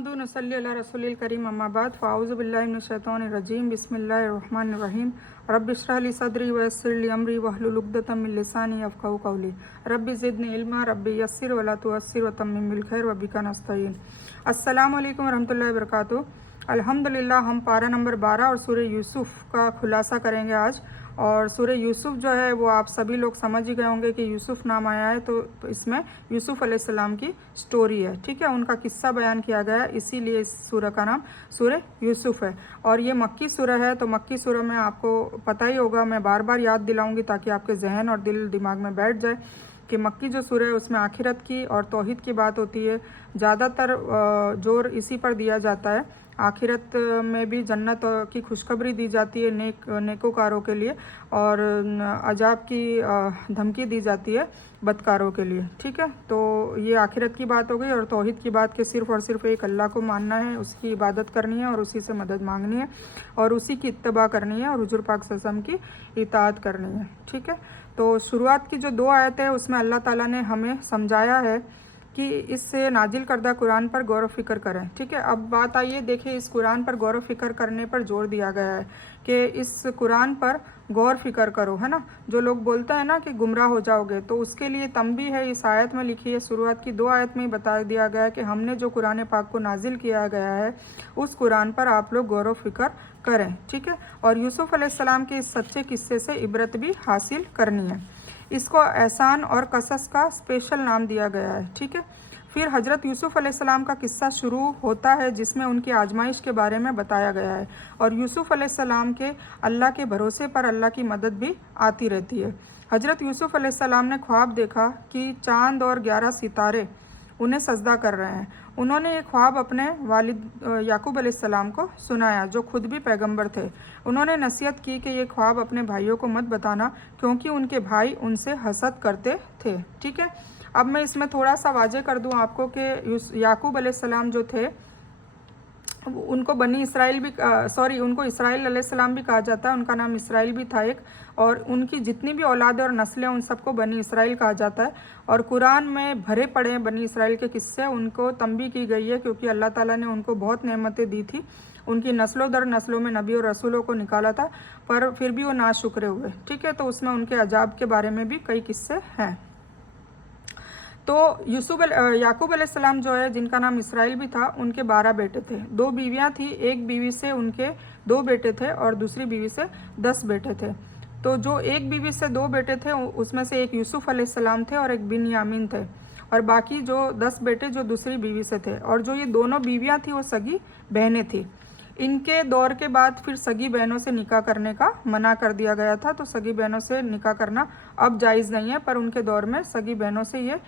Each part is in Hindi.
नहमदु नसल्ली अला रसूलिल करीम अम्मा बाद फ़ाऊज़ु बिल्लाहि मिनश शैतानिर रजीम बिस्मिल्लाहिर रहमानिर रहीम रब्बि इश्रह ली सदरी व यस्सिर ली अमरी वहलुल उक़दतम मिन लिसानी यफ़क़हू क़ौली रब्बि ज़िदनी इल्मा रब्बि यस्सिर वला तुअस्सिर व तम्मिम बिल खैर व बिका नस्तईन। अस्सलामु अलैकुम व रहमतुल्लाहि व बरकातुहू। अल्हम्दुलिल्लाह हम पारा नंबर 12 और सूरह यूसुफ़ का खुलासा करेंगे आज। और सूरह यूसुफ़ जो है वो आप सभी लोग समझ ही गए होंगे कि यूसुफ़ नाम आया है तो इसमें यूसुफ़ अलैहिस्सलाम की स्टोरी है, ठीक है, उनका किस्सा बयान किया गया है, इसीलिए इस सूरह का नाम सूरह यूसुफ़ है। और ये मक्की सूरह है, तो मक्की सूरह में आपको पता ही होगा, मैं बार बार याद दिलाऊंगी ताकि आपके जहन और दिल दिमाग में बैठ जाए कि मक्की जो सूरह है उसमें आखिरत की और तौहीद की बात होती है। ज़्यादातर जोर इसी पर दिया जाता है। आखिरत में भी जन्नत की खुशखबरी दी जाती है नेकोकारों के लिए, और अजाब की धमकी दी जाती है बदकारों के लिए, ठीक है। तो ये आखिरत की बात हो गई। और तौहीद की बात के सिर्फ़ और सिर्फ एक अल्लाह को मानना है, उसकी इबादत करनी है और उसी से मदद मांगनी है और उसी की इत्तबा करनी है और हुज़ूर पाक सल्लल्लाहु अलैहि वसल्लम की इताअत करनी है, ठीक है। तो शुरुआत की जो 2 आयतें हैं उसमें अल्लाह ताला ने हमें समझाया है कि इससे नाजिल करदा कुरान पर गौर फ़िक्र करें, ठीक है। अब बात आइए, देखिए इस कुरान पर गौर फ़िक्र करने पर जोर दिया गया है कि इस कुरान पर गौर फ़िक्र करो, है ना। जो लोग बोलते हैं ना कि गुमराह हो जाओगे, तो उसके लिए तंबी है, इस आयत में लिखी है। शुरुआत की 2 आयत में ही बता दिया गया है कि हमने जो कुरान पाक को नाजिल किया गया है उस कुरान पर आप लोग गौर फ़िक्र करें, ठीक है। और यूसुफ़ अलैहिस्सलाम के इस सच्चे किस्से से इबरत भी हासिल करनी है। इसको एहसान और कसस का स्पेशल नाम दिया गया है, ठीक है। फिर हज़रत यूसुफ़ अलैहिस्सलाम का किस्सा शुरू होता है जिसमें उनकी आजमाइश के बारे में बताया गया है। और यूसुफ़ अलैहिस्सलाम के अल्लाह के भरोसे पर अल्लाह की मदद भी आती रहती है। हज़रत यूसुफ़ अलैहिस्सलाम ने ख्वाब देखा कि चाँद और 11 सितारे उन्हें सजदा कर रहे हैं। उन्होंने ये ख्वाब अपने वालिद याकूब अलैहिस्सलाम को सुनाया, जो खुद भी पैगंबर थे। उन्होंने नसीहत की कि ये ख्वाब अपने भाइयों को मत बताना, क्योंकि उनके भाई उनसे हसद करते थे, ठीक है। अब मैं इसमें थोड़ा सा वाजे कर दूं आपको कि याकूब अलैहिस्सलाम जो थे उनको बनी इसराइल भी उनको इसराइल अलैहिस्सलाम भी कहा जाता है, उनका नाम इसराइल भी था एक। और उनकी जितनी भी औलाद और नस्लें उन सबको बनी इसराइल कहा जाता है। और कुरान में भरे पड़े हैं बनी इसराइल के किस्से, उनको तंबी की गई है क्योंकि अल्लाह ताला ने उनको बहुत नेमतें दी थी। उनकी नस्लों दर नस्लों में नबी और रसूलों को निकाला था, पर फिर भी वो नाशुक्रे हुए, ठीक है। तो उसमें उनके अजाब के बारे में भी कई किस्से हैं। तो याकूब अलैहिस्सलाम जो है, जिनका नाम इसराइल भी था, उनके 12 बेटे थे। 2 बीवियां थी, एक बीवी से उनके 2 बेटे थे और दूसरी बीवी से 10 बेटे थे। तो जो एक बीवी से 2 बेटे थे उसमें से एक यूसुफ अलैहिस्सलाम थे और एक बिन्यामीन थे, और बाकी जो 10 बेटे जो दूसरी बीवी से थे। और जो ये दोनों बीवियां थी वो सगी बहनें थी। इनके दौर के बाद फिर सगी बहनों से निकाह करने का मना कर दिया गया था। तो सगी बहनों से निकाह करना अब जायज़ नहीं है, पर उनके दौर में सगी बहनों से ये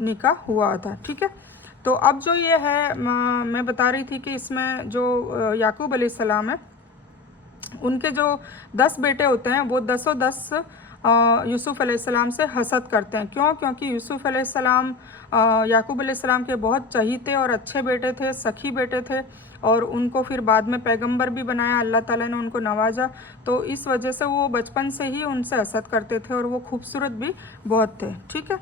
निकाह हुआ था, ठीक है। तो अब जो ये है, मैं बता रही थी कि इसमें जो याकूब अलैहिस्सलाम है, उनके जो 10 बेटे होते हैं वो 10 यूसुफ़ अलैहिस्सलाम से हसद करते हैं। क्यों? क्योंकि यूसुफ़ अलैहिस्सलाम याकूब अलैहिस्सलाम के बहुत चहीते और अच्छे बेटे थे, सखी बेटे थे, और उनको फिर बाद में पैगंबर भी बनाया, अल्लाह ताला ने उनको नवाजा। तो इस वजह से वो बचपन से ही उनसे हसद करते थे, और वो खूबसूरत भी बहुत थे, ठीक है।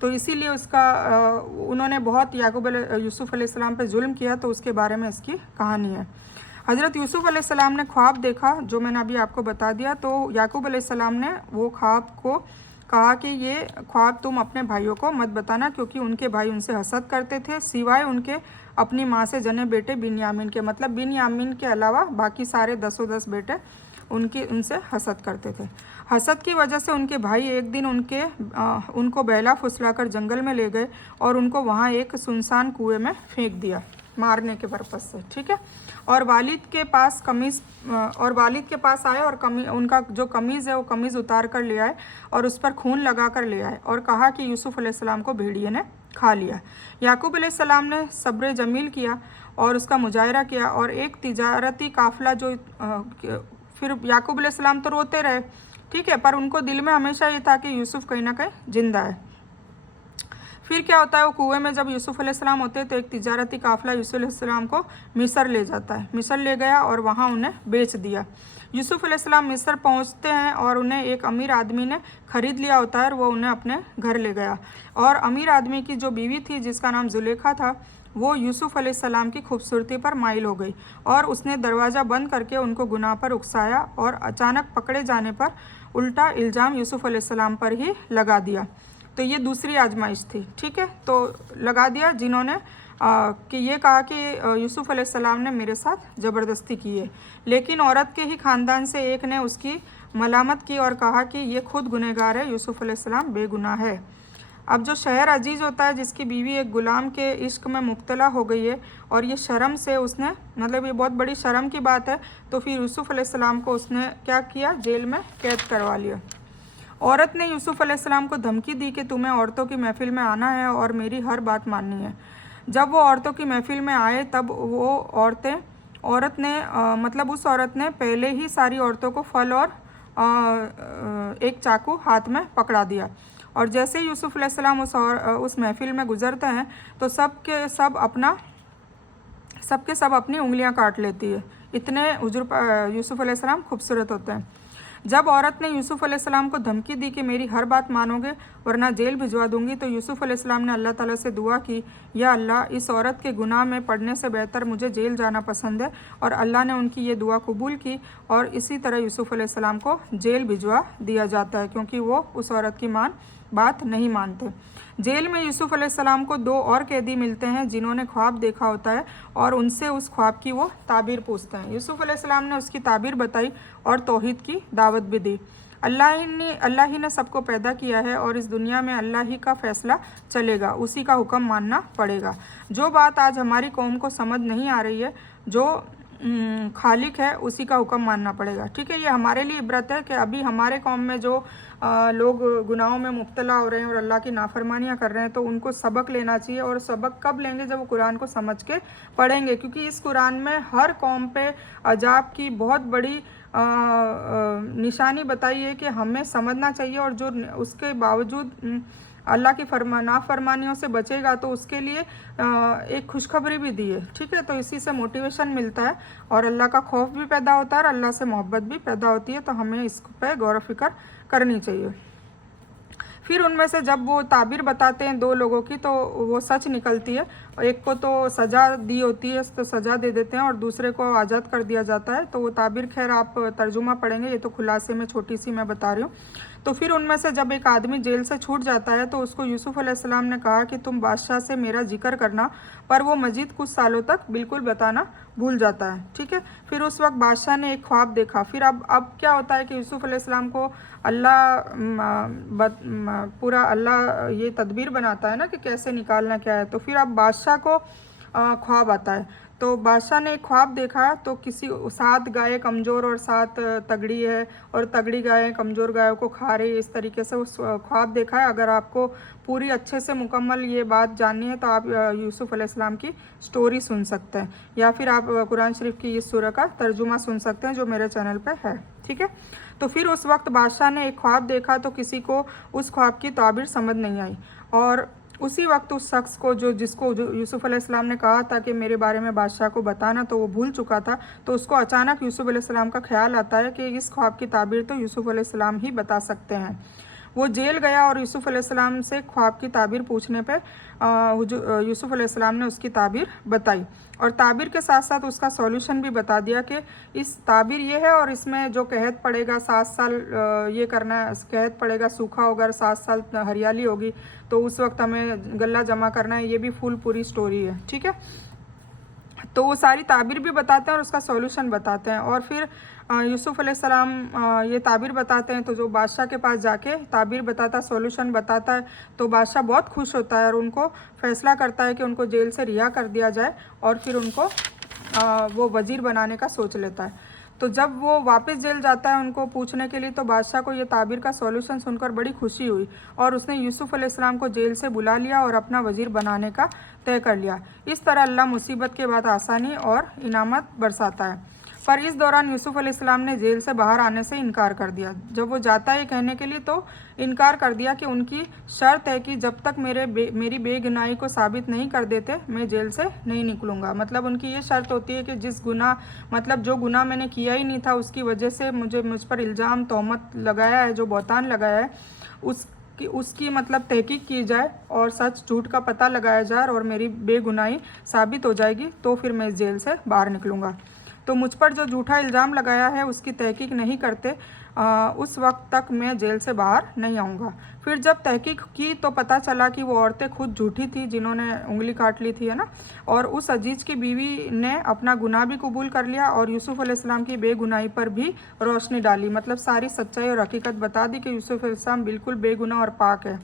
तो इसीलिए उन्होंने बहुत यूसुफ़ अलैहिस्सलाम पे जुल्म किया। तो उसके बारे में इसकी कहानी है। हज़रत यूसुफ़ अलैहिस्सलाम ने ख्वाब देखा, जो मैंने अभी आपको बता दिया। तो याकूब अलैहिस्सलाम ने वो ख्वाब को कहा कि ये ख्वाब तुम अपने भाइयों को मत बताना, क्योंकि उनके भाई उनसे हसद करते थे, सिवाय उनके अपनी माँ से जने बेटे बिन्यामीन के। मतलब बिन्यामीन के अलावा बाकी सारे 10 बेटे उनसे हसद करते थे। हसद की वजह से उनके भाई एक दिन उनको बहला फुसलाकर जंगल में ले गए और उनको वहाँ एक सुनसान कुएं में फेंक दिया, मारने के पर्पज़ से, ठीक है। और वालिद के पास आए और उनका जो कमीज़ है वो कमीज़ उतार कर ले आए और उस पर खून लगा कर ले आए, और कहा कि यूसुफ़ अलैहिस्सलाम को भेड़िए ने खा लिया। याकूब अलैहिस्सलाम ने सब्र जमील किया और उसका मुजाहरा किया। और एक तिजारती काफ़िला फिर याकूब अलैहिस्सलाम तो रोते रहे, ठीक है, पर उनको दिल में हमेशा ये था कि यूसुफ़ कहीं ना कहीं जिंदा है। फिर क्या होता है, वो कुएं में जब यूसुफ़ अलैहिस्सलाम होते हैं तो एक तिजारती काफ़िला यूसुफ़ अलैहिस्सलाम को मिस्र ले जाता है। मिस्र ले गया और वहाँ उन्हें बेच दिया। यूसुफ़ अलैहिस्सलाम मिस्र पहुँचते हैं और उन्हें एक अमीर आदमी ने ख़रीद लिया होता है, और वो उन्हें अपने घर ले गया। और अमीर आदमी की जो बीवी थी, जिसका नाम जुलेखा था, वो यूसुफ अलैहिस्सलाम की खूबसूरती पर माइल हो गई और उसने दरवाज़ा बंद करके उनको गुनाह पर उकसाया और अचानक पकड़े जाने पर उल्टा इल्ज़ाम यूसुफ अलैहिस्सलाम पर ही लगा दिया। तो ये दूसरी आजमाइश थी, ठीक है। तो लगा दिया जिन्होंने कि ये कहा कि यूसुफ अलैहिस्सलाम ने मेरे साथ ज़बरदस्ती की है, लेकिन औरत के ही ख़ानदान से एक ने उसकी मलामत की और कहा कि ये खुद गुनहगार है, यूसुफ अलैहिस्सलाम बेगुनाह है। अब जो शहर अजीज़ होता है जिसकी बीवी एक ग़ुलाम के इश्क में मुब्तला हो गई है और ये शर्म से उसने, मतलब ये बहुत बड़ी शर्म की बात है, तो फिर यूसुफ अलैहिस्सलाम को उसने क्या किया, जेल में कैद करवा लिया। औरत ने यूसुफ अलैहिस्सलाम को धमकी दी कि तुम्हें औरतों की महफ़िल में आना है और मेरी हर बात माननी है। जब वो औरतों की महफ़िल में आए तब वो औरत ने मतलब उस औरत ने पहले ही सारी औरतों को फल और एक चाकू हाथ में पकड़ा दिया और जैसे ही यूसुफ अलैहिस्सलाम उस महफ़िल में गुज़रते हैं तो सब के सब अपनी उंगलियां काट लेती है। इतने यूसुफ अलैहिस्सलाम खूबसूरत होते हैं। जब औरत ने यूसुफ अलैहिस्सलाम को धमकी दी कि मेरी हर बात मानोगे वरना जेल भिजवा दूंगी, तो यूसुफ अलैहिस्सलाम ने अल्लाह ताला से दुआ की, या अल्लाह, इस औरत के गुनाह में पड़ने से बेहतर मुझे जेल जाना पसंद है। और अल्लाह ने उनकी ये दुआ कबूल की और इसी तरह यूसुफ अलैहिस्सलाम को जेल भिजवा दिया जाता है, क्योंकि वो उस औरत की बात नहीं मानते। जेल में यूसुफ अलैहिस्सलाम को 2 और कैदी मिलते हैं जिन्होंने ख्वाब देखा होता है और उनसे उस ख्वाब की वो ताबीर पूछते हैं। यूसुफ अलैहिस्सलाम ने उसकी ताबीर बताई और तौहीद की दावत भी दी। अल्लाह ही ने सबको पैदा किया है और इस दुनिया में अल्लाह ही का फ़ैसला चलेगा, उसी का हुक्म मानना पड़ेगा। जो बात आज हमारी कौम को समझ नहीं आ रही है, जो खालिक है उसी का हुक्म मानना पड़ेगा, ठीक है। ये हमारे लिए इबरत है कि अभी हमारे कौम में जो लोग गुनाहों में मुब्तला हो रहे हैं और अल्लाह की नाफरमानियाँ कर रहे हैं, तो उनको सबक लेना चाहिए। और सबक कब लेंगे, जब वो कुरान को समझ के पढ़ेंगे, क्योंकि इस कुरान में हर कौम पे अजाब की बहुत बड़ी निशानी बताई है कि हमें समझना चाहिए। और जो उसके बावजूद अल्लाह की नाफरमानियों से बचेगा तो उसके लिए एक खुशखबरी भी दी है, ठीक है। तो इसी से मोटिवेशन मिलता है और अल्लाह का खौफ भी पैदा होता है और अल्लाह से मोहब्बत भी पैदा होती है। तो हमें इस पे गौर फ़िक्र करनी चाहिए। फिर उनमें से जब वो ताबीर बताते हैं 2 लोगों की, तो वो सच निकलती है। एक को तो सज़ा दी होती है, तो सज़ा दे देते हैं और दूसरे को आज़ाद कर दिया जाता है। तो वो ताबीर, खैर आप तर्जुमा पढ़ेंगे, ये तो खुलासे में छोटी सी मैं बता रही हूँ। तो फिर उनमें से जब एक आदमी जेल से छूट जाता है तो उसको यूसुफ अलैहिस्सलाम ने कहा कि तुम बादशाह से मेरा जिक्र करना, पर वो मजीद कुछ सालों तक बिल्कुल बताना भूल जाता है, ठीक है। फिर उस वक्त बादशाह ने एक ख्वाब देखा। फिर अब क्या होता है कि यूसुफ अलैहिस्सलाम को अल्लाह ये तदबीर बनाता है ना कि कैसे निकालना क्या है। तो फिर अब बादशाह को ख्वाब आता है। तो बादशाह ने एक ख्वाब देखा, तो किसी 7 गायें कमज़ोर और 7 तगड़ी है और तगड़ी गायें कमज़ोर गायों को खा रही है, इस तरीके से उस ख्वाब देखा है। अगर आपको पूरी अच्छे से मुकम्मल ये बात जाननी है तो आप यूसुफ अलैहिस्सलाम की स्टोरी सुन सकते हैं, या फिर आप कुरान शरीफ की इस सूरह का तर्जुमा सुन सकते हैं जो मेरे चैनल पे है, ठीक है। तो फिर उस वक्त बादशाह ने एक ख्वाब देखा, तो किसी को उस ख्वाब की ताबीर समझ नहीं आई और उसी वक्त उस शख्स को जिसको यूसुफ अलैहिस्सलाम ने कहा था कि मेरे बारे में बादशाह को बताना, तो वो भूल चुका था। तो उसको अचानक यूसुफ अलैहिस्सलाम का ख्याल आता है कि इस ख्वाब की ताबीर तो यूसुफ अलैहिस्सलाम ही बता सकते हैं। वो जेल गया और यूसुफ अलैहिस्सलाम से ख्वाब की ताबीर पूछने पे यूसुफ अलैहिस्सलाम ने उसकी ताबीर बताई और ताबीर के साथ साथ उसका सॉल्यूशन भी बता दिया कि इस ताबीर ये है और इसमें जो कहत पड़ेगा 7 साल ये करना है, कहत पड़ेगा सूखा होगा, 7 साल हरियाली होगी, तो उस वक्त हमें गल्ला जमा करना है। ये भी फुल पूरी स्टोरी है, ठीक है। तो वो सारी ताबीर भी बताते हैं और उसका सॉल्यूशन बताते हैं। और फिर यूसुफ अलैहिस्सलाम ये ताबीर बताते हैं, तो जो बादशाह के पास जाके ताबीर बताता, सॉल्यूशन बताता है, तो बादशाह बहुत खुश होता है और उनको फ़ैसला करता है कि उनको जेल से रिहा कर दिया जाए और फिर उनको वो वज़ीर बनाने का सोच लेता है। तो जब वो वापस जेल जाता है उनको पूछने के लिए, तो बादशाह को ये ताबीर का सॉल्यूशन सुनकर बड़ी खुशी हुई और उसने यूसुफ अलैहिस्सलाम को जेल से बुला लिया और अपना वज़ीर बनाने का तय कर लिया। इस तरह अल्लाह मुसीबत के बाद आसानी और इनामत बरसाता है। पर इस दौरान यूसुफ अलैहिस्सलाम ने जेल से बाहर आने से इनकार कर दिया। जब वो जाता है कहने के लिए, तो इनकार कर दिया कि उनकी शर्त है कि जब तक मेरी बेगुनाही को साबित नहीं कर देते मैं जेल से नहीं निकलूँगा। मतलब उनकी ये शर्त होती है कि जो गुनाह मैंने किया ही नहीं था, उसकी वजह से मुझ पर इल्ज़ाम तोहमत लगाया है, जो बहतान लगाया है, कि उसकी मतलब तहकीक की जाए और सच झूठ का पता लगाया जाए और मेरी बेगुनाही साबित हो जाएगी तो फिर मैं इस जेल से बाहर निकलूँगा। तो मुझ पर जो झूठा इल्ज़ाम लगाया है उसकी तहकीक नहीं करते उस वक्त तक मैं जेल से बाहर नहीं आऊँगा। फिर जब तहकीक की तो पता चला कि वो औरतें खुद झूठी थी जिन्होंने उंगली काट ली थी, है ना। और उस अजीज़ की बीवी ने अपना गुनाह भी कबूल कर लिया और यूसुफ अलैहिस्सलाम की बेगुनाही पर भी रोशनी डाली, मतलब सारी सच्चाई और हकीकत बता दी कि यूसुफ अलैहिस्सलाम बिल्कुल बेगुनाह और पाक है।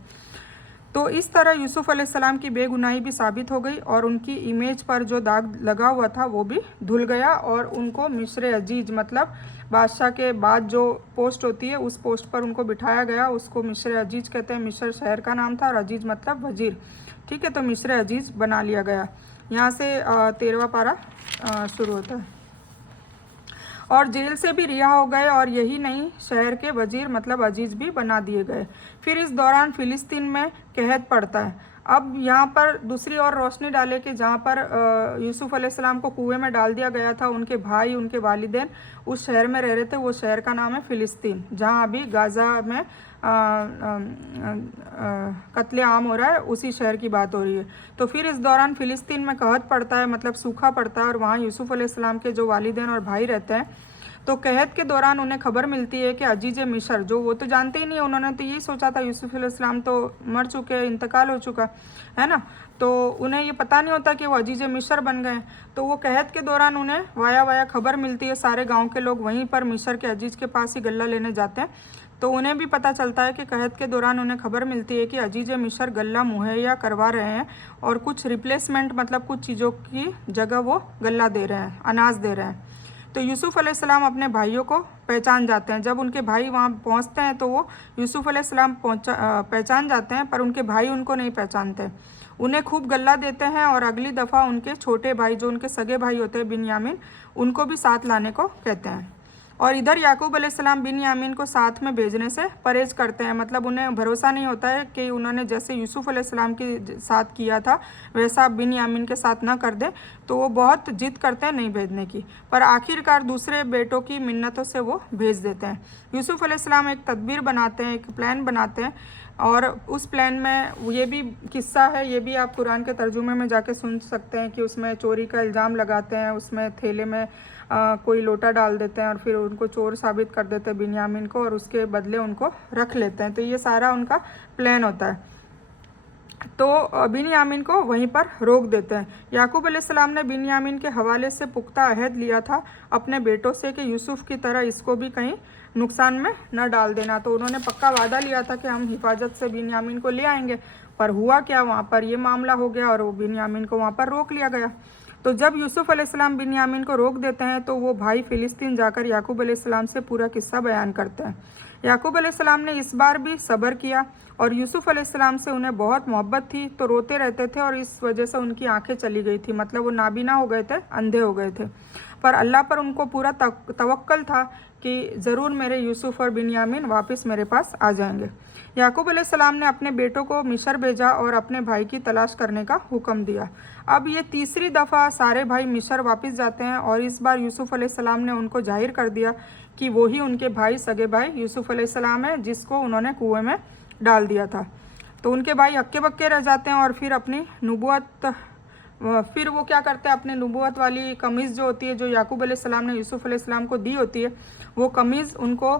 तो इस तरह यूसुफ अलैहिस्सलाम की बेगुनाही भी साबित हो गई और उनकी इमेज पर जो दाग लगा हुआ था वो भी धुल गया और उनको मिस्र अजीज मतलब बादशाह के बाद जो पोस्ट होती है उस पोस्ट पर उनको बिठाया गया। उसको मिस्र अजीज कहते हैं। मिस्र शहर का नाम था और अजीज मतलब वजीर, ठीक है। तो मिस्र अजीज बना लिया गया। यहाँ से 13वां पारा शुरू होता है। और जेल से भी रिहा हो गए और यही नहीं, शहर के वजीर मतलब अजीज भी बना दिए गए। फिर इस दौरान फ़िलिस्तीन में कहत पड़ता है। अब यहाँ पर दूसरी और रोशनी डाले कि जहाँ पर यूसुफ अलैहिस्सलाम को कुएं में डाल दिया गया था, उनके भाई उनके वालिदैन उस शहर में रह रहे थे। वो शहर का नाम है फ़िलिस्तीन, जहाँ अभी गाज़ा में कत्ले आम हो रहा है, उसी शहर की बात हो रही है। तो फिर इस दौरान फ़िलिस्तीन में कहत पड़ता है, मतलब सूखा पड़ता है और वहाँ यूसुफ अलैहिस्सलाम के जो वालिदैन और भाई रहते हैं। तो कहत के दौरान उन्हें खबर मिलती है कि अजीज मिस्र, जो वो तो जानते ही नहीं, उन्होंने तो यही सोचा था यूसुफ अलैहिस्सलाम तो मर चुके हैं, इंतकाल हो चुका है ना। तो उन्हें ये पता नहीं होता कि वो अजीज मिस्र बन गए। तो वो कहत के दौरान उन्हें वाया खबर मिलती है। सारे गाँव के लोग वहीं पर मिस्र के अजीज के पास ही गल्ला लेने जाते हैं। तो उन्हें भी पता चलता है कि कहत के दौरान उन्हें खबर मिलती है कि अजीज मिस्र गल्ला मुहैया करवा रहे हैं और कुछ रिप्लेसमेंट मतलब कुछ चीज़ों की जगह वो गल्ला दे रहे हैं, अनाज दे रहे हैं। तो यूसुफ अलैहिस्सलाम अपने भाइयों को पहचान जाते हैं। जब उनके भाई वहाँ पहुँचते हैं तो वो यूसुफ अलैहिस्सलाम पहचान जाते हैं, पर उनके भाई उनको नहीं पहचानते। उन्हें खूब गल्ला देते हैं और अगली दफ़ा उनके छोटे भाई जो उनके सगे भाई होते हैं बिन्यामीन, उनको भी साथ लाने को कहते हैं। और इधर याकूब अलैहिस्सलाम बिन्यामीन को साथ में भेजने से परहेज करते हैं, मतलब उन्हें भरोसा नहीं होता है कि उन्होंने जैसे यूसुफ अलैहिस्सलाम के साथ किया था वैसा बिन्यामीन के साथ ना कर दे। तो वो बहुत जिद करते हैं नहीं भेजने की, पर आखिरकार दूसरे बेटों की मिन्नतों से वो भेज देते हैं। यूसुफ अलैहिस्सलाम एक तदबीर बनाते हैं, एक प्लान बनाते हैं और उस प्लान में ये भी किस्सा है, ये भी आप कुरान के तर्जुमे में जाके सुन सकते हैं कि उसमें चोरी का इल्ज़ाम लगाते हैं, उसमें थैले में कोई लोटा डाल देते हैं और फिर उनको चोर साबित कर देते हैं बिन्यामीन को और उसके बदले उनको रख लेते हैं। तो ये सारा उनका प्लान होता है। तो बिन्यामीन को वहीं पर रोक देते हैं। याकूब अलैहिस्सलाम ने बिन्यामीन के हवाले से पुख्ता अहद लिया था अपने बेटों से कि यूसुफ की तरह इसको भी कहीं नुकसान में न डाल देना। तो उन्होंने पक्का वादा लिया था कि हम हिफाजत से बिन्यामीन को ले आएंगे, पर हुआ क्या, वहाँ पर ये मामला हो गया और वो बिन्यामीन को वहाँ पर रोक लिया गया। तो जब यूसुफ अलैहिस्सलाम बिन्यामीन को रोक देते हैं तो वो भाई फ़िलिस्तीन जाकर याकूब अलैहिस्सलाम से पूरा किस्सा बयान करते हैं। याकूब अलैहिस्सलाम ने इस बार भी सब्र किया और यूसुफ अलैहिस्सलाम से उन्हें बहुत मोहब्बत थी, तो रोते रहते थे और इस वजह से उनकी आंखें चली गई थी, मतलब वो नाबीना हो गए थे, अंधे हो गए थे। पर अल्लाह पर उनको पूरा तवक्कल था कि ज़रूर मेरे यूसुफ और बिन्यामीन वापस मेरे पास आ जाएंगे। याकूब अलैहिस्सलाम ने अपने बेटों को मिस्र भेजा और अपने भाई की तलाश करने का हुक्म दिया। अब ये तीसरी दफ़ा सारे भाई मिस्र वापस जाते हैं और इस बार यूसुफ अलैहिस्सलाम ने उनको जाहिर कर दिया कि वही उनके भाई, सगे भाई यूसुफ अलैहिस्सलाम है जिसको उन्होंने कुएं में डाल दिया था। तो उनके भाई हक्के बक्के रह जाते हैं और फिर वो क्या करते हैं, अपने नबूवत वाली कमीज़ जो होती है जो याकूब अलैहिस्सलाम ने यूसुफ अलैहिस्सलाम को दी होती है, वो कमीज़ उनको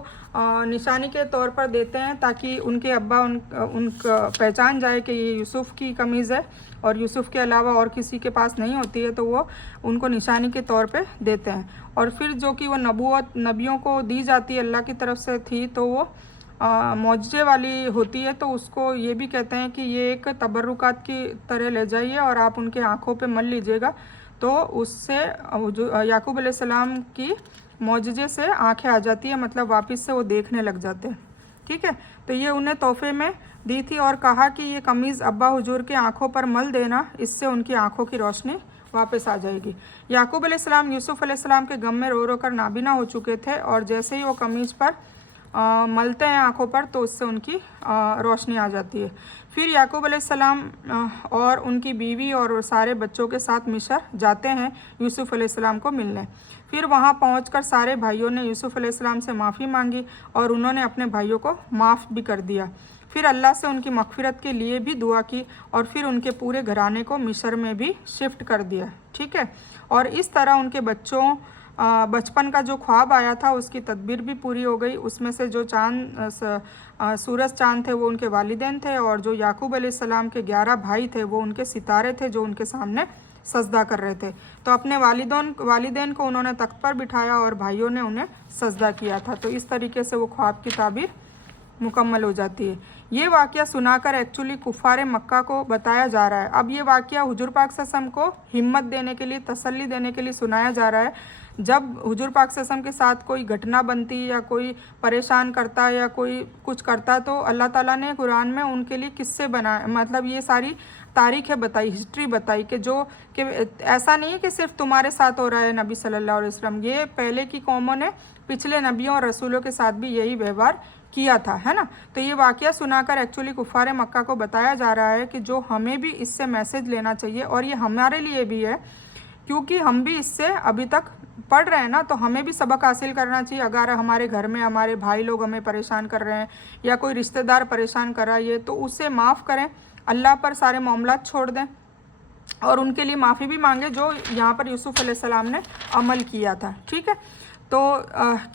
निशानी के तौर पर देते हैं ताकि उनके अब्बा उनका पहचान जाए कि ये यूसुफ की कमीज़ है और यूसुफ के अलावा और किसी के पास नहीं होती है। तो वो उनको निशानी के तौर पे देते हैं। और फिर जो कि वो नबूवत नबियों को दी जाती है, अल्लाह की तरफ से थी, तो वो मौजज़े वाली होती है। तो उसको ये भी कहते हैं कि ये एक तबर्रुकात की तरह ले जाइए और आप उनके आँखों पे मल लीजिएगा, तो उससे जो याकूब अलैहिस्सलाम की मौजज़े से आँखें आ जाती है, मतलब वापस से वो देखने लग जाते हैं। ठीक है, तो ये उन्हें तोहफे में दी थी और कहा कि ये कमीज़ अब्बा हुजूर के आँखों पर मल देना, इससे उनकी आँखों की रोशनी वापस आ जाएगी। याकूब अलैहिस्सलाम यूसुफ अलैहिस्सलाम के गम में रो रो कर नाबीना हो चुके थे और जैसे ही वो कमीज़ पर मलते हैं आँखों पर तो उससे उनकी रोशनी आ जाती है। फिर याकूब अलैहिस्सलाम और उनकी बीवी और सारे बच्चों के साथ मिस्र जाते हैं यूसुफ़ अलैहिस्सलाम को मिलने। फिर वहाँ पहुंचकर सारे भाइयों ने यूसुफ़ अलैहिस्सलाम से माफ़ी मांगी और उन्होंने अपने भाइयों को माफ़ भी कर दिया। फिर अल्लाह से उनकी मग़फ़िरत के लिए भी दुआ की और फिर उनके पूरे घराने को मिस्र में भी शिफ्ट कर दिया। ठीक है, और इस तरह उनके बचपन का जो ख्वाब आया था उसकी तदबीर भी पूरी हो गई। उसमें से जो सूरज चाँद थे वो उनके वालिदैन थे, और जो याकूब अलैहिस्सलाम के 11 भाई थे वो उनके सितारे थे जो उनके सामने सजदा कर रहे थे। तो अपने वालिदैन को उन्होंने तख्त पर बिठाया और भाइयों ने उन्हें सजदा किया था। तो इस तरीके से वो ख्वाब की ताबीर मुकम्मल हो जाती है। ये वाक़या सुनाकर एक्चुअली कुफ़ारे मक्का को बताया जा रहा है। अब ये वाक़या हुजूर पाक सल्लल्लाहु अलैहि वसल्लम को हिम्मत देने के लिए, तसल्ली देने के लिए सुनाया जा रहा है। जब हुजूर पाक सल्लल्लाहु अलैहि वसल्लम के साथ कोई घटना बनती या कोई परेशान करता या कोई कुछ करता तो अल्लाह ताला ने कुरान में उनके लिए किस्से बनाए, मतलब ये सारी तारीखें बताई, हिस्ट्री बताई कि ऐसा नहीं है कि सिर्फ तुम्हारे साथ हो रहा है नबी सल्लल्लाहु अलैहि वसल्लम, ये पहले की कौमों ने पिछले नबियों और रसूलों के साथ भी यही व्यवहार किया था, है ना। तो ये वाक़या सुनाकर एक्चुअली कुफ़ारे मक्का को बताया जा रहा है कि जो हमें भी इससे मैसेज लेना चाहिए, और ये हमारे लिए भी है क्योंकि हम भी इससे अभी तक पढ़ रहे हैं ना, तो हमें भी सबक हासिल करना चाहिए। अगर हमारे घर में हमारे भाई लोग हमें परेशान कर रहे हैं या कोई रिश्तेदार परेशान कर रहा है तो उसे माफ़ करें, अल्लाह पर सारे मामलात छोड़ दें और उनके लिए माफ़ी भी मांगे जो यहाँ पर यूसुफ़ अलैहिस्सलाम ने अमल किया था। ठीक है, तो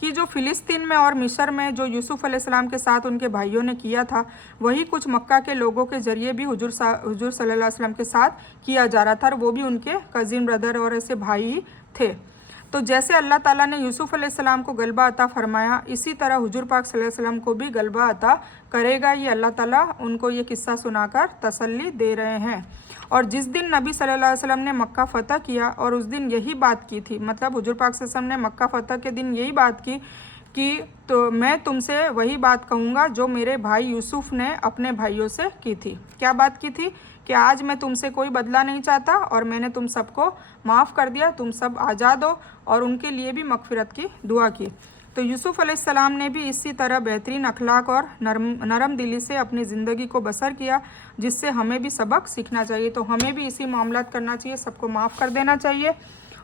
कि जो फ़िलिस्तीन में और मिस्र में जो यूसुफ़ अलैहिस्सलाम के साथ उनके भाइयों ने किया था, वही कुछ मक्का के लोगों के ज़रिए भी हुजूर सल्लल्लाहु अलैहि वसल्लम के साथ किया जा रहा था, और वो भी उनके कज़िन ब्रदर और ऐसे भाई ही थे। तो जैसे अल्लाह ताला ने यूसुफ़ अलैहिस्सलाम को गलबा अता फरमाया, इसी तरह हुजूर पाक सल्लल्लाहु अलैहि वसल्लम को भी गलबा अता करेगा। ये अल्लाह ताला उनको ये किस्सा सुनाकर तसल्ली दे रहे हैं। और जिस दिन नबी सल्लल्लाहु अलैहि वसल्लम ने मक्का फ़तह किया और उस दिन यही बात की थी, मतलब हुजूर पाक सल्लल्लाहु अलैहि वसल्लम ने मक्का फ़तह के दिन यही बात की कि तो मैं तुमसे वही बात कहूँगा जो मेरे भाई यूसुफ़ ने अपने भाइयों से की थी। क्या बात की थी? कि आज मैं तुमसे कोई बदला नहीं चाहता और मैंने तुम सबको माफ़ कर दिया, तुम सब आज़ाद हो, और उनके लिए भी मग़फ़िरत की दुआ की। तो यूसुफ़ अलैहिस्सलाम ने भी इसी तरह बेहतरीन अखलाक और नरम दिली से अपनी ज़िंदगी को बसर किया, जिससे हमें भी सबक सीखना चाहिए। तो हमें भी इसी मामलात करना चाहिए, सबको माफ़ कर देना चाहिए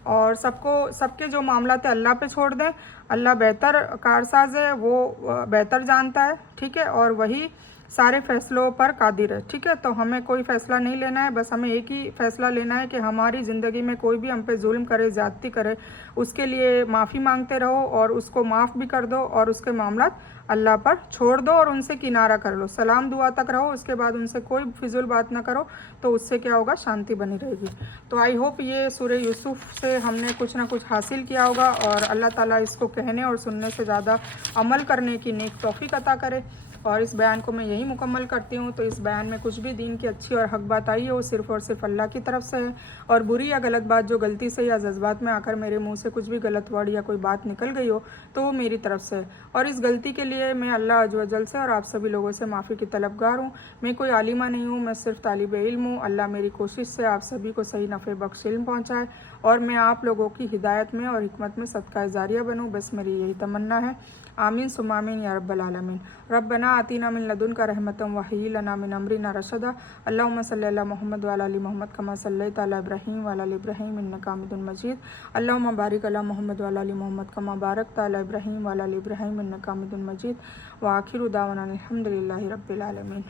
और सबके जो मामलात है अल्लाह पे छोड़ दें। अल्लाह बेहतर कारसाज है, वो बेहतर जानता है। ठीक है, और वही सारे फ़ैसलों पर कादिर है। ठीक है, तो हमें कोई फ़ैसला नहीं लेना है, बस हमें एक ही फ़ैसला लेना है कि हमारी ज़िंदगी में कोई भी हम पे जुल्म करे, ज़्यादती करे, उसके लिए माफ़ी मांगते रहो और उसको माफ़ भी कर दो और उसके मामलात अल्लाह पर छोड़ दो और उनसे किनारा कर लो, सलाम दुआ तक रहो, उसके बाद उनसे कोई फिजूल बात ना करो, तो उससे क्या होगा, शांति बनी रहेगी। तो आई होप ये सूरह यूसुफ़ से हमने कुछ ना कुछ हासिल किया होगा और अल्लाह ताला इसको कहने और सुनने से ज़्यादा अमल करने की नेक तौफीक अता करे। और इस बयान को मैं यही मुकम्मल करती हूँ। तो इस बयान में कुछ भी दीन की अच्छी और हक बात आई हो सिर्फ़ और सिर्फ अल्लाह की तरफ से है, और बुरी या गलत बात जो गलती से या जज्बात में आकर मेरे मुंह से कुछ भी गलत वर्ड या कोई बात निकल गई हो तो वो मेरी तरफ से है, और इस गलती के लिए मैं अल्लाह अज़्ज़ व जल से और आप सभी लोगों से माफ़ी की तलबगार हूँ। मैं कोई आलिमा नहीं हूँ, मैं सिर्फ तालिब इल्म हूँ। अल्लाह मेरी कोशिश से आप सभी को सही नफ़े बख्श इल्म पहुँचाए और मैं आप लोगों की हिदायत में और हिकमत में सदका जारिया बनूँ, बस मेरी यही तमन्ना है। आमीन सुम्मा आमीन या रब्बल आलमीन। रब्बना आतीना मिन लदुनका रहमतम व हय्यि लना मिन अमरिना रशदा। अल्लाहुम्मा सल्लि अला मुहम्मद व अला आलि मुहम्मद कमा सल्लैता अला इब्राहीम व अला आलि इब्राहीम इन्नका हमीदुम मजीद। अल्लाहुम्मा बारिक अला मुहम्मद व अला आलि मुहम्मद कमा बारकता अला इब्राहीम व अला आलि इब्राहीम इन्नका हमीदुम मजीद। व आखिरु दावाना अल्हम्दुलिल्लाहि रब्बिल आलमीन।